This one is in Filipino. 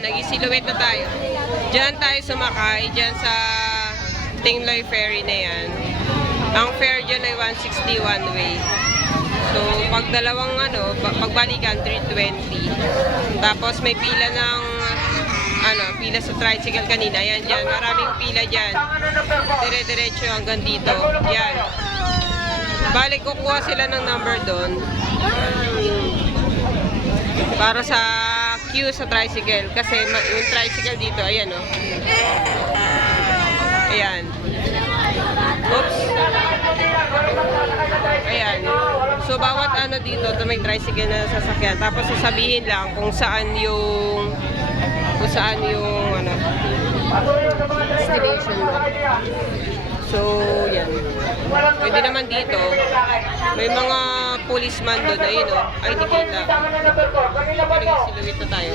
Nag-silhouette na tayo. Diyan tayo sumakay, diyan sa Tingloy Ferry na yan. Ang fare dyan ay 160 one way. So, pag dalawang pagbalikan, 320. Tapos may pila ng pila sa tricycle kanina. Yan dyan, maraming pila dyan. Dire-diretso hanggang dito. Yan. Balik, kukuha sila ng number doon. Para sa queue sa tricycle. Kasi yung tricycle dito, ayan o. Ayan. Oops. Ayan. So, bawat dito, may tricycle na sasakyan. Tapos, sasabihin lang kung saan yung destination mo. So, yan. Pwede naman dito. May mga policeman doon. Ayun o. Ay, di kita. Silhouette na tayo.